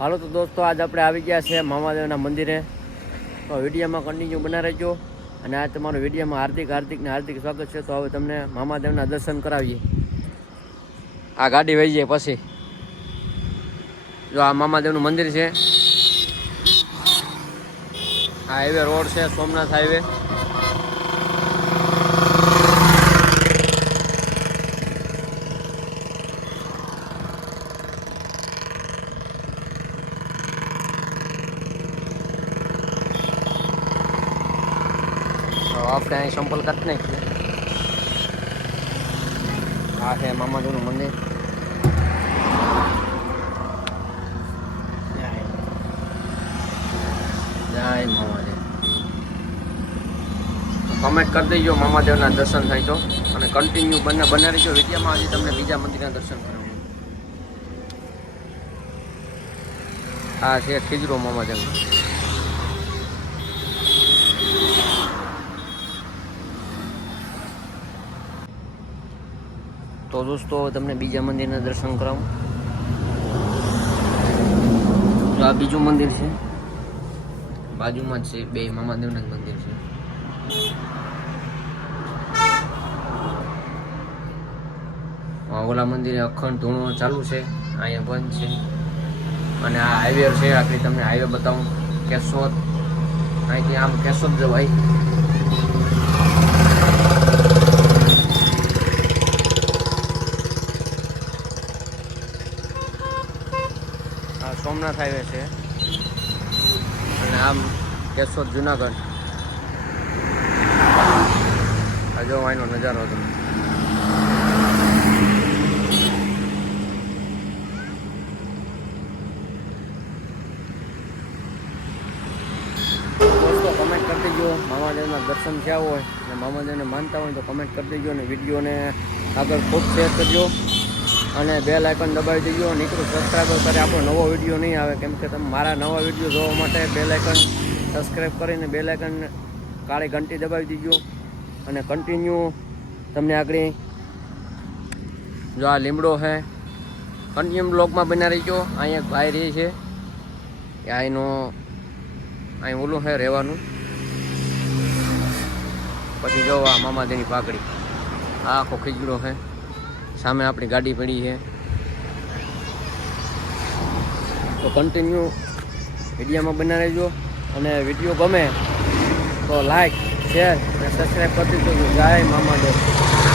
હાલો તો દોસ્તો, આજ આપણે આવી ગયા છે મામાદેવના મંદિરે. તો વિડીયોમાં કન્ટિન્યુ બના રહેજો અને આ તમારું વિડીયોમાં હાર્દિક હાર્દિક ને હાર્દિક સ્વાગત છે. તો હવે તમને મામાદેવના દર્શન કરાવીએ. આ ગાડી વહી જાય પછી. જો આ મામાદેવનું મંદિર છે. હાઈવે રોડ છે, સોમનાથ હાઈવે તો આપણે અહીં સંપલ કરી નાખીએ આ છે મામાજીનું મંદિર. જય. મામાદેવ કમેન્ટ કરી દેજો, મામાદેવના દર્શન થાય તો. અને કન્ટિન્યુ બંને, બને રહીજો વિદ્યામાં આજે તમને બીજા મંદિરના દર્શન કરાવું. આ છે ખીજરો મામાદેવનું તો દોસ્તો તમને બીજા મંદિરના દર્શન કરાવું. તો આ બીજું મંદિર છે. બાજુમાં જ છે, બે મામાદેવના જ મંદિર છે. ઓલા મંદિરે અખંડ ધૂણો ચાલુ છે, અહીંયા બંધ છે. અને આ હાઈવે છે, આખરી તમને હાઈવે બતાવું. કેશોદ, અહીંથી આમ કેશોદ જવાય. સોમનાથ હાઈવે છે. અને આમ કેશોદ, જુનાગઢ. આ જો નજારો હતો કમેન્ટ કરી દેજો. મામાદેવના દર્શન થયા હોય અને મામાદેવને માનતા હોય તો કમેન્ટ કરી દેજો અને વિડીયોને આગળ ખૂબ શેર કરજો. અને બે આઇકન દબાવી દેજો નીકળું સબસ્ક્રાઈબર કરે. આપણો નવો વીડિયો નહીં આવે. કેમ કે તમે મારા નવા વીડિયો જોવા માટે બે આઇકન સબસ્ક્રાઈબ કરીને બે આઇકન કાળી ઘંટી દબાવી દેજો અને કન્ટિન્યુ તમને આગળ જો આ લીમડો છે. કન્ટિન્યુ બ્લોકમાં બના રહીજો. અહીંયા એક ભાઈ રહી છે. કે અહીંનો અહીં ઓલું છે રહેવાનું. પછી જો આ મામાજીની પાકડી આખો ખીજડો છે. સામે આપણી ગાડી પડી છે. તો કન્ટિન્યુ વિડીયોમાં બના રહેજો અને વીડિયો ગમે તો લાઈક શેર અને સબસ્ક્રાઈબ કરી દીધો જય મામાદેવ